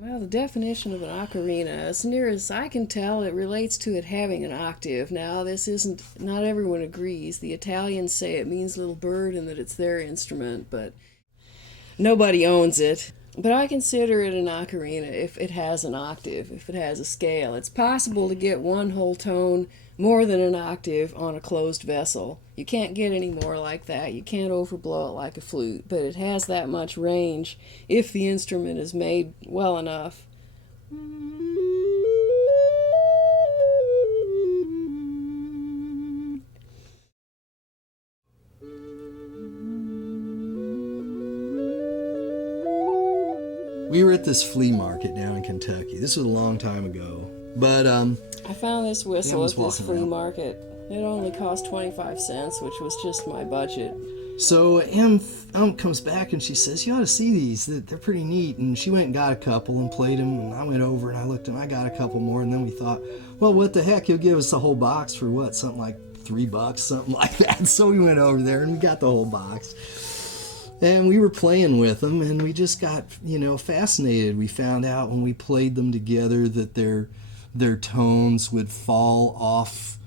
Well, the definition of an ocarina, as near as I can tell, it relates to it having an octave. Now, not everyone agrees. The Italians say it means little bird and that it's their instrument, but nobody owns it. But I consider it an ocarina if it has an octave, if it has a scale. It's possible to get one whole tone more than an octave on a closed vessel. You can't get any more like that. You can't overblow it like a flute, but it has that much range if the instrument is made well enough. We were at this flea market down in Kentucky. This was a long time ago. But I found this whistle at this flea around. market. It only cost 25 cents, which was just my budget. So Em comes back and she says, "You ought to see these. They're pretty neat." And she went and got a couple and played them. And I went over and I looked and I got a couple more. And then we thought, well, what the heck? He'll give us the whole box for what? Something like $3, something like that. So we went over there and we got the whole box. And we were playing with them, and we just got, fascinated. We found out when we played them together that their tones would fall off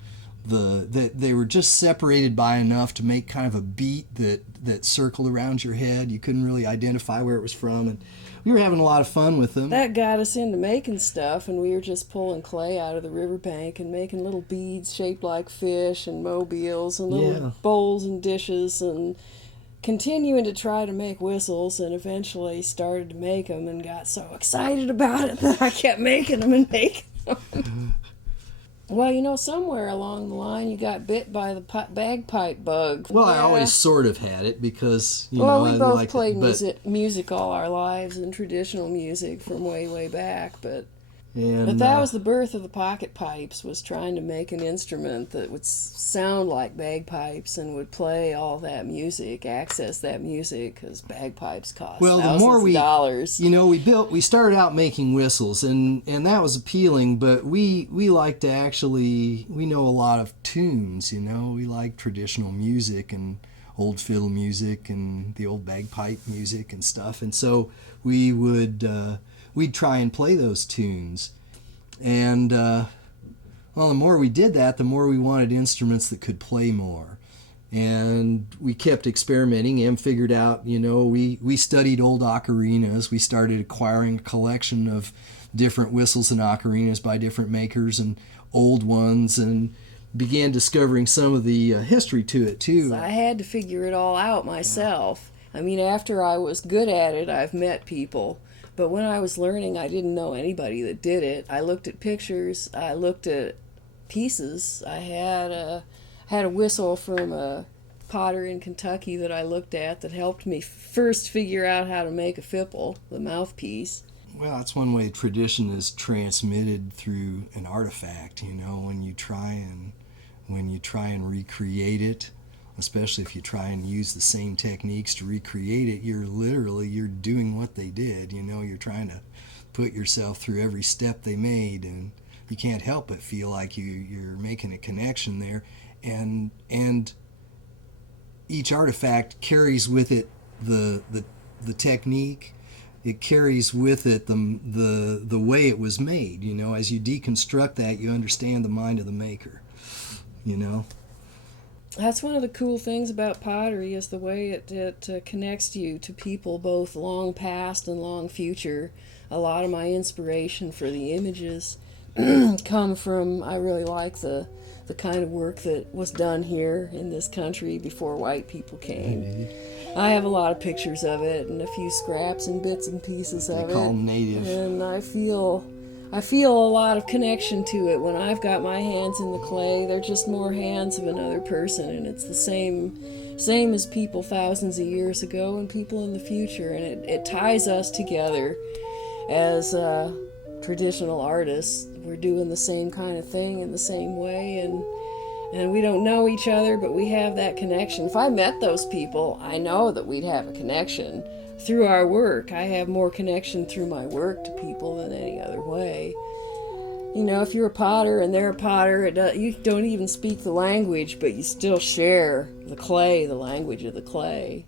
that they were just separated by enough to make kind of a beat that circled around your head. You couldn't really identify where it was from, and we were having a lot of fun with them. That got us into making stuff, and we were just pulling clay out of the riverbank and making little beads shaped like fish and mobiles and little bowls and dishes and continuing to try to make whistles, and eventually started to make them and got so excited about it that I kept making them and making them. Well, somewhere along the line you got bit by the bagpipe bug. Well, yeah. I always sort of had it because, we both played music all our lives, and traditional music from way, way back, but that was the birth of the pocket pipes, was trying to make an instrument that would sound like bagpipes and would play all that music, access that music, because bagpipes cost thousands of dollars. We started out making whistles, and that was appealing, but we like to we know a lot of tunes, we like traditional music and old fiddle music and the old bagpipe music and stuff, and so we would we'd try and play those tunes. And, the more we did that, the more we wanted instruments that could play more. And we kept experimenting and figured out, we studied old ocarinas. We started acquiring a collection of different whistles and ocarinas by different makers and old ones, and began discovering some of the history to it, too. I had to figure it all out myself. After I was good at it, I've met people. But when I was learning, I didn't know anybody that did it. I looked at pictures. I looked at pieces. I had a whistle from a potter in Kentucky that I looked at that helped me first figure out how to make a fipple, the mouthpiece. Well, that's one way tradition is transmitted through an artifact. When you try and recreate it. Especially if you try and use the same techniques to recreate it, you're doing what they did. You're trying to put yourself through every step they made, and you can't help but feel like you're making a connection there. And each artifact carries with it the technique. It carries with it the way it was made. As you deconstruct that, you understand the mind of the maker. That's one of the cool things about pottery, is the way it connects you to people both long past and long future. A lot of my inspiration for the images come from, I really like the kind of work that was done here in this country before white people came. I have a lot of pictures of it and a few scraps and bits and pieces of it. They call them native. And I feel a lot of connection to it when I've got my hands in the clay. They're just more hands of another person, and it's the same as people thousands of years ago and people in the future, and it ties us together as traditional artists. We're doing the same kind of thing in the same way, and we don't know each other, but we have that connection. If I met those people, I know that we'd have a connection. Through our work, I have more connection through my work to people than any other way. If you're a potter and they're a potter, you don't even speak the language, but you still share the clay, the language of the clay.